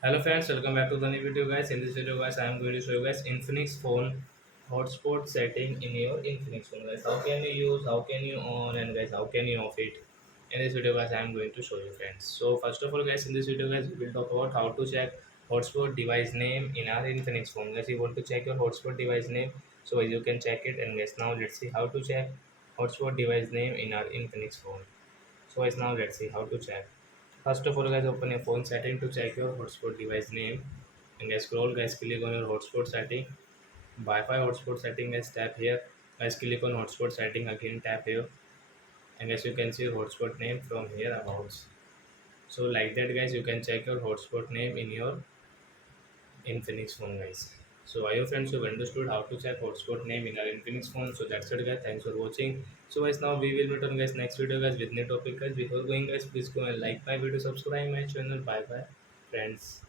Hello friends, welcome back to the new video guys. In this video guys, I am going to show you guys Infinix phone hotspot setting in your Infinix phone guys. How can you use, how can you on and guys how can you off it. In this video guys, I am going to show you friends. So first of all guys, in this video guys, we will talk about how to check hotspot device name in our Infinix phone. Guys, you want to check your hotspot device name, so you can check it. And guys, now let's see how to check hotspot device name in our Infinix phone. So guys, now let's see how to check. First of all, guys, open your phone setting to check your hotspot device name. And guys, scroll, guys, click on your hotspot setting. Wi-Fi hotspot setting, guys, tap here. Guys, click on hotspot setting again, tap here. And guys, you can see your hotspot name from here about. So like that, guys, you can check your hotspot name in your Infinix phone, guys. So I hope friends you've understood how to check hotspot name in our Infinix phone. So that's it, guys. Thanks for watching. So guys, now we will meet on guys next video, guys, with new topic, guys. Before going, guys, please go and like my video, subscribe my channel. Bye bye, friends.